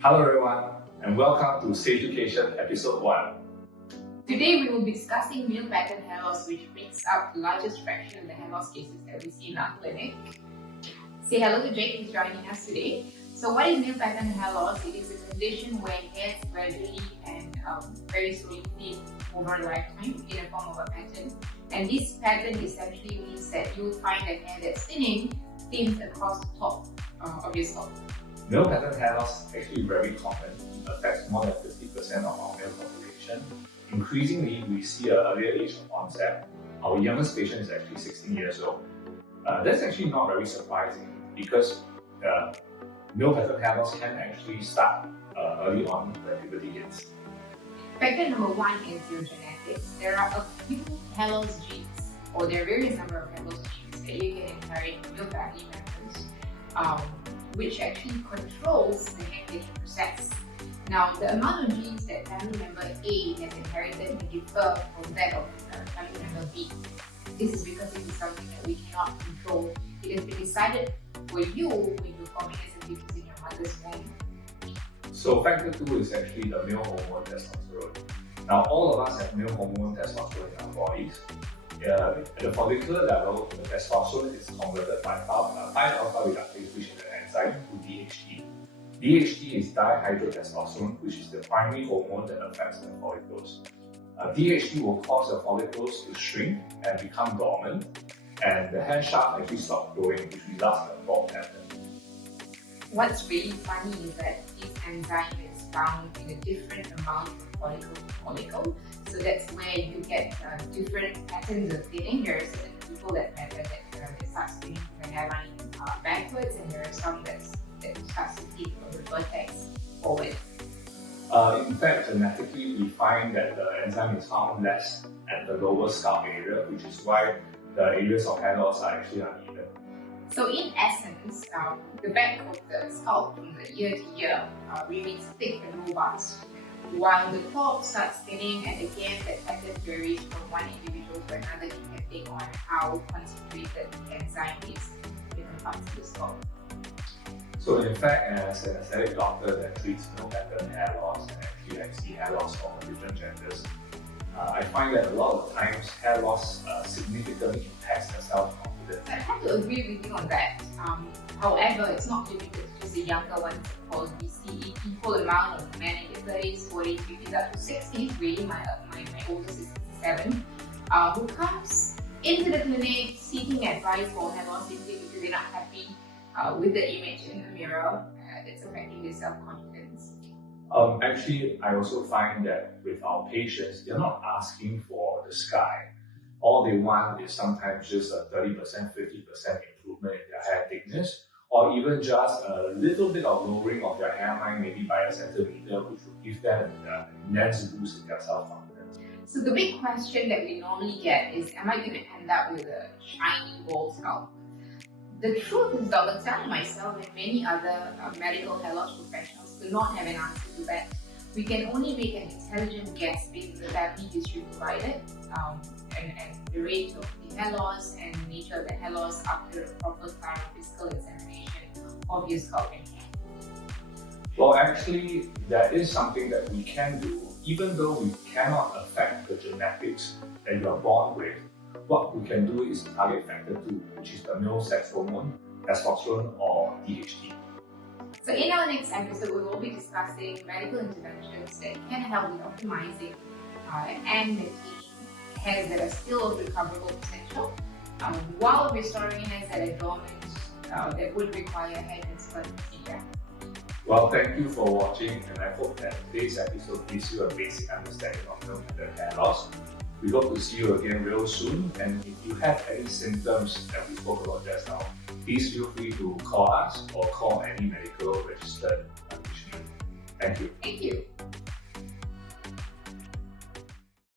Hello everyone, and welcome to SageDucation episode 1. Today we will be discussing male pattern hair loss, which makes up the largest fraction of the hair loss cases that we see in our clinic. Say hello to Jake, who's joining us today. So what is male pattern hair loss? It is a condition where hairs gradually and very slowly fade over a lifetime in the form of a pattern. And this pattern essentially means that you will find a hair that's thinning thins across the top of your scalp. Male pattern hair loss is actually very common, affects more than 50% of our male population. Increasingly, we see an earlier age of onset. Our youngest patient is actually 16 years old. That's actually not very surprising because male pattern hair loss can actually start early on when puberty hits. Factor number 1 is your genetics. There are a few hair loss genes, or there are various number of hair loss genes that you can inherit from your family members, which actually controls the hair thinning process. Now, the amount of genes that family member A has inherited may differ from that of family member B. This is because this is something that we cannot control. It has been decided for you when you're forming as a fetus in your mother's womb. So factor 2 is actually the male hormone testosterone. Now, all of us have male hormone testosterone in our bodies. At the follicular level, the testosterone is converted by 5-alpha reductase, which is an enzyme, to DHT. DHT is dihydrotestosterone, which is the primary hormone that affects the follicles. DHT will cause the follicles to shrink and become dormant, and the hair shaft actually stops growing, which results in a bald pattern. What's really funny is that this enzyme is found in a different amount from follicle to follicle. So that's where you get different patterns of thinning. There are certain people that start thinning from the hairline backwards, and there are some that starts to thin from the vertex forward. In fact, genetically, we find that the enzyme is found less at the lower scalp area, which is why the areas of hair loss are actually uneven. So in essence, the back of the scalp from the ear to ear remains thick and robust, while the top starts thinning, and again that pattern varies from one individual to another depending on how concentrated the enzyme is in different parts of the scalp. So in fact, as an aesthetic doctor that treats male pattern hair loss, and actually I see hair loss of different genders, I find that a lot of times hair loss significantly impacts the self-confidence. I have to agree with you on that. However, it's not limited to just the younger ones. Of course, we see equal amount of men in their 30s, 40s, 50s, up to 60s. Really, my oldest is 67, who comes into the clinic seeking advice for hair loss simply because they're not happy with the image in the mirror that's affecting their self-confidence. Actually, I also find that with our patients, they're not asking for the sky. All they want is sometimes just a 30%, 50% improvement in their hair thickness, or even just a little bit of lowering of their hairline, maybe by a centimeter, which will give them an immense boost in their self-confidence. So the big question that we normally get is, am I going to end up with a shiny, bald scalp? The truth is, Dr. Tan and myself and many other medical hair loss professionals do not have an answer to that. We can only make an intelligent guess based on the therapy history provided and the rate of the hair loss and the nature of the hair loss after a proper thorough physical examination of your scalp and hair. Well, actually, there is something that we can do, even though we cannot affect the genetics that you are born with. What we can do is target factor 2, which is the male sex hormone, testosterone, or DHT. So in our next episode, we will be discussing medical interventions that can help with optimizing and maintaining hairs that are still of recoverable potential, while restoring hairs that are dormant that would require hair transplant procedure. Well, thank you for watching, and I hope that today's episode gives you a basic understanding of male pattern hair loss. We hope to see you again real soon, and if you have any symptoms that we spoke about just now, please feel free to call us or call any medical registered practitioner. Thank you. Thank you.